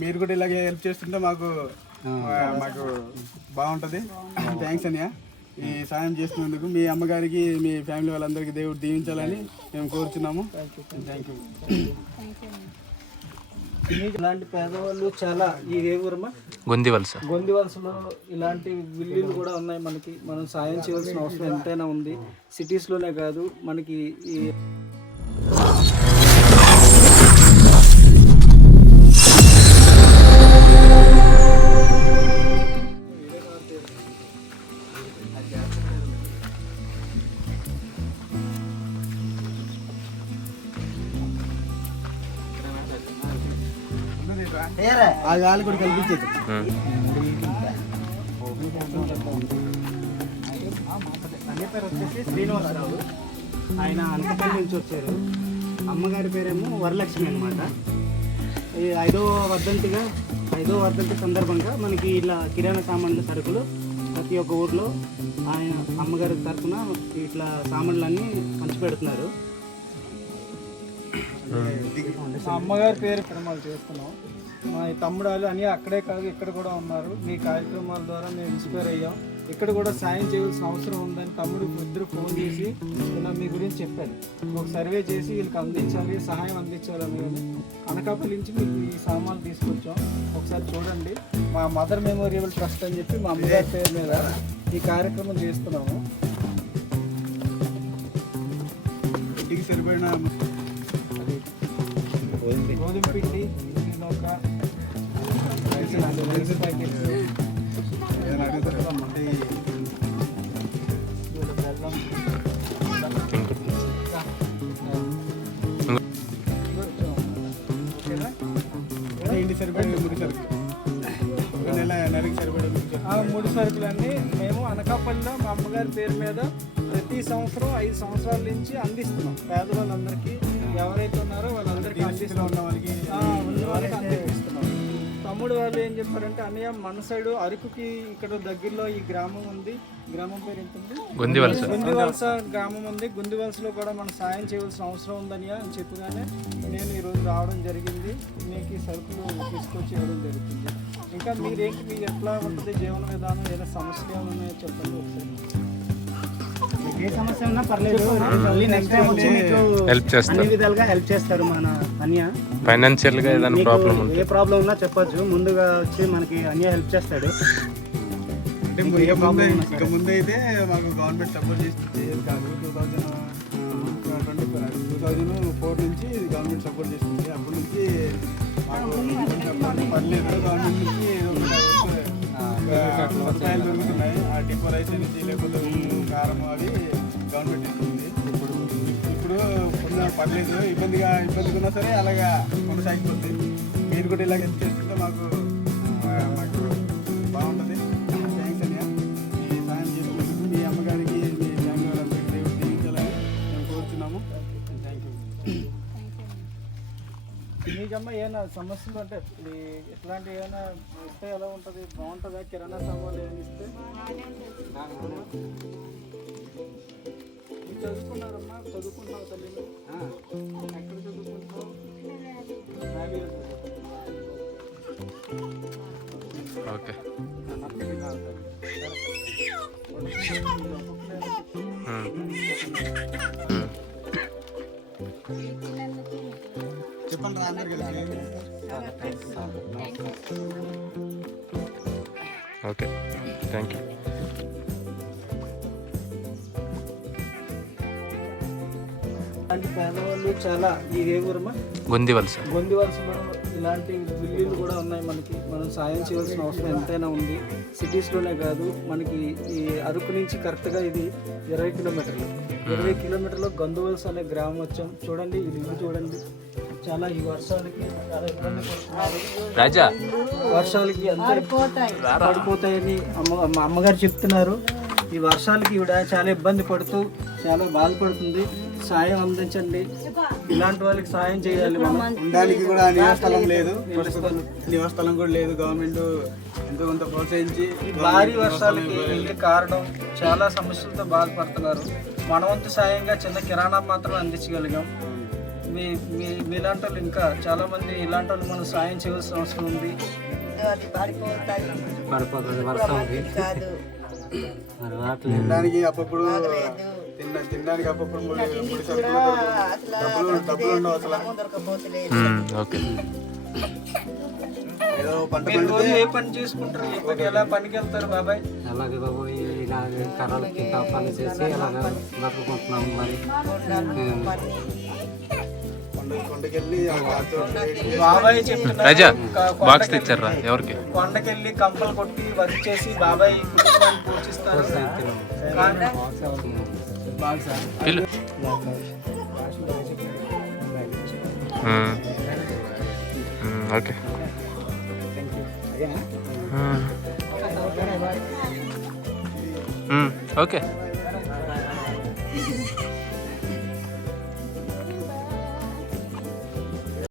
మీరు కూడా ఇలాగే హెల్ప్ చేస్తుంటే మాకు బాగుంటుంది. థ్యాంక్స్ అన్నయ్య, ఈ సాయం చేస్తున్నందుకు. మీ అమ్మగారికి మీ ఫ్యామిలీ వాళ్ళందరికీ దేవుడు దీవించాలని మేము కోరుచున్నాము. Thank you. ఇలాంటి పేదవాళ్ళు చాలా ఈ ఏ ఊరమ్మా? గొందివలసలో ఇలాంటి విల్లులు కూడా ఉన్నాయి మనకి. మనం సాయం చేయాల్సిన అవసరం ఎంతైనా ఉంది. సిటీస్లోనే కాదు మనకి ఈ ఆ గాలి కూడా కల్పించేది. అన్న పేరు వచ్చేసి శ్రీనివాసరావు. ఆయన అనకపల్లి నుంచి వచ్చారు. అమ్మగారి పేరేమో వరలక్ష్మి అనమాట. ఈ ఐదో వర్ధంతి సందర్భంగా మనకి ఇలా కిరాణా సామాన్ల సరుకులు ప్రతి ఒక్క ఊర్లో ఆయన అమ్మగారి తరఫున ఇట్లా సామాన్లన్నీ పంచిపెడుతున్నారు. అమ్మగారి పేరు క్రమాలు చేస్తున్నాం. మా తమ్ముడాలు అని అక్కడే కాదు ఇక్కడ కూడా ఉన్నారు. మీ కార్యక్రమాల ద్వారా మేము ఇన్స్పైర్ అయ్యాం. ఇక్కడ కూడా సాయం చేయాల్సిన అవసరం ఉందని తమ్ముడు ఇద్దరు ఫోన్ చేసి ఇలా మీ గురించి చెప్పారు. ఒక సర్వే చేసి వీళ్ళకి అందించాలి, సహాయం అందించాలని అనకాపల్లి నుంచి మీకు ఈ సామాన్లు తీసుకొచ్చాం. ఒకసారి చూడండి. మా మదర్ మెమోరియల్ ట్రస్ట్ అని చెప్పి మా అమ్మగారి పేరు మీద ఈ కార్యక్రమం చేస్తున్నాము. ఇంటికి సరిపడిన గోధుమ పిండి, రైస్ ప్యాకెట్స్, ఇంటి సరిపడే మూడు సరుకులన్నీ మేము అనకాపల్లిలో మా అమ్మగారి పేరు మీద ప్రతి సంవత్సరం 5 సంవత్సరాల నుంచి అందిస్తున్నాం. పేదవాళ్ళందరికీ ఎవరైతే ఉన్నారో వాళ్ళందరికీ అందిస్తున్నాం. ఉన్న వాళ్ళకి అందిస్తున్నాం. తమ్ముడు వాళ్ళు ఏం చెప్పారంటే, అన్నయ్య మన సైడు అరకుకి ఇక్కడ దగ్గరలో ఈ గ్రామం ఉంది. గ్రామం పేరు ఏంటండి? గుందివలస గ్రామం ఉంది. గుందివలసలో కూడా మనం సాయం చేయవలసిన అవసరం ఉందని అని చెప్పగానే నేను ఈరోజు రావడం జరిగింది. మీకు ఈ సరుకులు తీసుకొచ్చి ఇవ్వడం జరుగుతుంది. ఇంకా మీరేంటి, మీకు ఎట్లా ఉంటుంది జీవన విధానం, ఏదైనా సమస్యలు ఏమైనా ఉన్నాయో చెప్పండి ఒకసారి. ఏ సమస్య ఉన్నా పర్లేదు, మళ్ళీ నెక్స్ట్ టైం వచ్చి మీకు అన్ని విధాలుగా హెల్ప్ చేస్తారు మన అన్య. ఫైనాన్షియల్ గా ఏదైనా ప్రాబ్లం ఉంటే, ఏ ప్రాబ్లం ఉన్నా చెప్పొచ్చు. ముందుగా వచ్చి మనకి అన్య హెల్ప్ చేస్తాడు. అంటే ఇక ముందు అయితే మాకు గవర్నమెంట్ సపోర్ట్ చేసి కాదు, 2004 నుంచి గవర్నమెంట్ సపోర్ట్ చేస్తుంది. అప్పటి నుంచి మాకు పర్లేదు. గవర్నమెంట్ నుంచి సదుపాయాలు దొరుకుతున్నాయి. ఆ టిప్పో రైస్ నుంచి లేకపోతే కారం అవి గవర్నమెంట్ ఇస్తుంది. ఇప్పుడు పర్లేదు, ఇబ్బందిగా ఉన్నా సరే అలాగా కొనసాగిపోతుంది. మీరు కూడా ఇలాగ హెల్ప్ చేస్తుంటే మాకు బాగుంటుంది. థ్యాంక్స్ అన్నయ్య, ఈ సాయం చేసినందుకు. మీ అమ్మగారికి మీ ఫ్యామిలీ వాళ్ళందరికీ దేవుడు దీవించాలని మేము కోరుచున్నాము. Thank you. మీకమ్మా ఏమైనా సమస్యలు అంటే ఎట్లాంటి ఏమైనా ఇస్తే ఎలా ఉంటుంది? బాగుంటుందా? కిరాణా సామాన్లు ఏమైనా ఇస్తే? మీరు చదువుకున్నారమ్మా? చదువుకుంటున్నావు తల్లి? ఎక్కడ చదువుకుంటున్నావు? ఓకే. చెప్పండి రా అందరికి. Okay, thank you. ఇలాంటి పేదవాళ్ళు చాలా ఈ ఏ ఊరమ్మా? గొందివలసలో ఇలాంటి విల్లులు కూడా ఉన్నాయి మనకి. మనం సాయం చేయాల్సిన అవసరం ఎంతైనా ఉంది. సిటీస్లోనే కాదు మనకి ఈ అరకు నుంచి కరెక్ట్గా ఇది 20 కిలోమీటర్లు. 20 కిలోమీటర్లో గొందివలస అనే గ్రామం వచ్చాం. చూడండి ఈ ఇల్లు చూడండి. చాలా ఈ వర్షాలకి చాలా ఇబ్బంది పడుతున్నారు. వర్షాలకి అంతా పడిపోతాయని మా అమ్మగారు చెప్తున్నారు. ఈ వర్షాలకి ఈవిడ చాలా ఇబ్బంది పడుతూ చాలా బాధపడుతుంది. సాయం అందించండి. ఇలాంటి వాళ్ళకి సాయం చేయాలి. మనం ఉండడానికి కూడా నివాసస్థలం లేదు, నివాసస్థలం కూడా లేదు. గవర్నమెంట్ ఎంతో కొంత ప్రోత్సహించి భారీ వర్షాలకి వెళ్ళే కారణం చాలా సమస్యలతో బాధపడుతున్నారు. మన వంతు సాయంగా చిన్న కిరాణా మాత్రం అందించగలిగాం. మీలాంటి వాళ్ళు ఇంకా చాలా మంది ఇలాంటి వాళ్ళు మనం సాయం చేయాల్సిన అవసరం ఉంది. అది పడిపోతాయి పడిపోతుంది వర్షంకి కాదు మరి రావట్లేదు. తినడానికి అప్పుడు ఆగలేదు. తినడానికి అప్పుడు ముడి కూడా సరుకులు అసలు డబ్బులు ఉండవు అసలు. దొరకపోతలేదు. ఓకే. ఏదో పంట మీరు పండితే రోజు ఏ పని చేసుకుంటారు, లేకపోతే ఎలా పనికి వెళ్తారు బాబాయ్? అలాగే బాబు ఇలాగ కర్రలకి పని చేసి అలాగ బతుకుంటున్నాం మరి. కొండకెళ్ళి బాబాయ్ చెప్తున్నారు, రాజా కొండకెళ్ళి- బాక్స్ తెచ్చారా ఎవరికి? కొండకెళ్ళి కంపలు కొట్టి వర్క్ చేసి బాబాయ్ కుటుంబాన్ని పోషిస్తారు. పిలు. ఓకే. ఓకే.